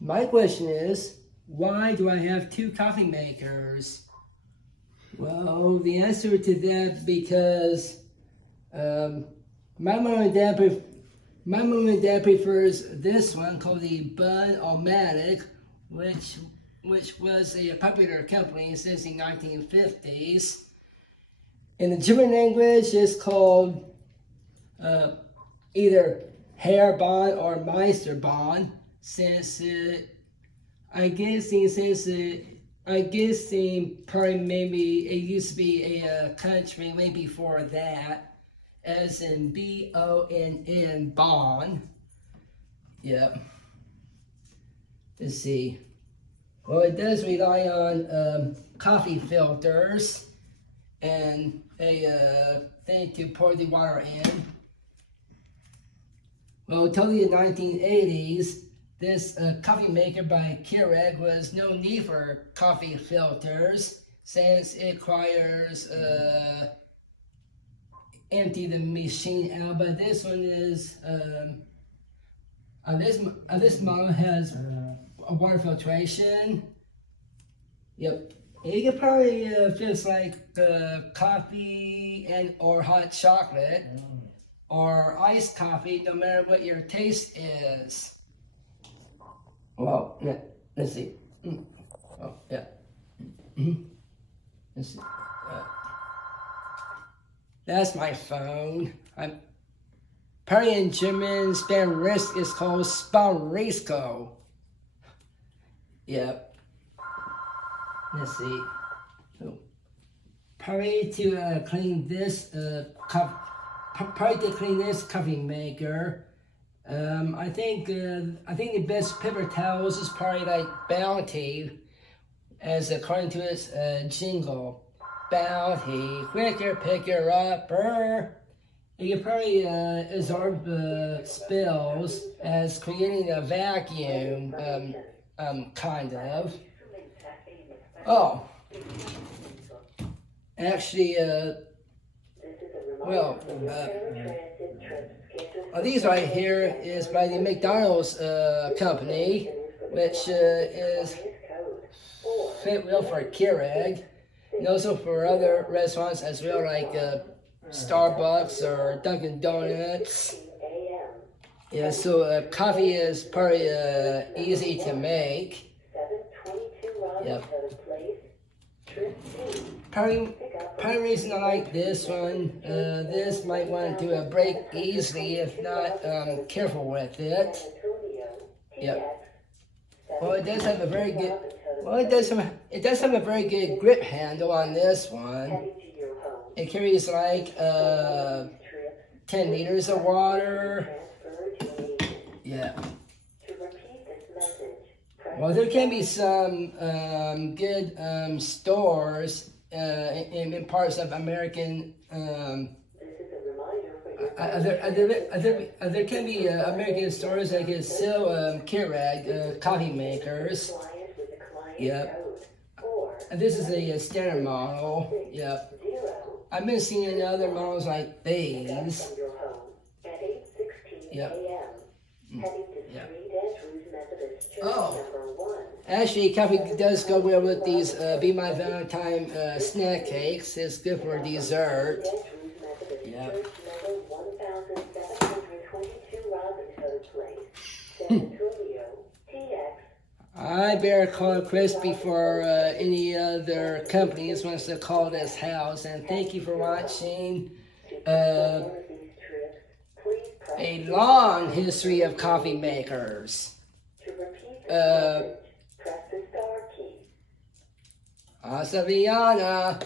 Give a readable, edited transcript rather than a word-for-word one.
My question is, why do I have two coffee makers? Well, the answer to that because my mom and dad prefers this one called the Bun-O-Matic, which was a popular company since the 1950s. In the German language, it's called either Hairbahn or Meisterbahn, since probably maybe it used to be a country way before that, as in B-O-N-N, Bonn. Yep. Let's see. Well, it does rely on coffee filters and a thing to pour the water in. Well, until the 1980s, this coffee maker by Keurig was no need for coffee filters, since it requires empty the machine out. But this one is this model has a water filtration. Yep. You can probably fix like coffee and or hot chocolate or iced coffee, no matter what your taste is. Well, let's see. Oh, yeah. Let's see. That's my phone. Probably in German, Spanish is called Spanrisco. Yep. Let's see. So, probably to clean this coffee maker. I think the best paper towels is probably like Bounty, as according to its jingle. Bounty, quicker, picker upper. You can probably absorb spills as creating a vacuum, kind of. Oh, actually, these right here is by the McDonald's company, which is fit well for Keurig, and also for other restaurants as well, like Starbucks or Dunkin' Donuts. Yeah, so coffee is probably easy to make. Yep. Probably reason I like this one, this might want to break easily if not careful with it. Yep. Well, it does have a very good. Well, it does have a very good grip handle on this one. It carries like 10 liters of water. Yeah. Well, there can be some good stores in parts of American. There can be American stores that can sell Keurig coffee makers. Yep. This is a standard model. Yep. I've been seeing other models like these. Yep. Yeah. Oh. Actually, coffee does go well with these Be My Valentine snack cakes. It's good for dessert. Yeah. I better call Chris before any other companies wants to call this house. And thank you for watching a long history of coffee makers. Hasta Viana.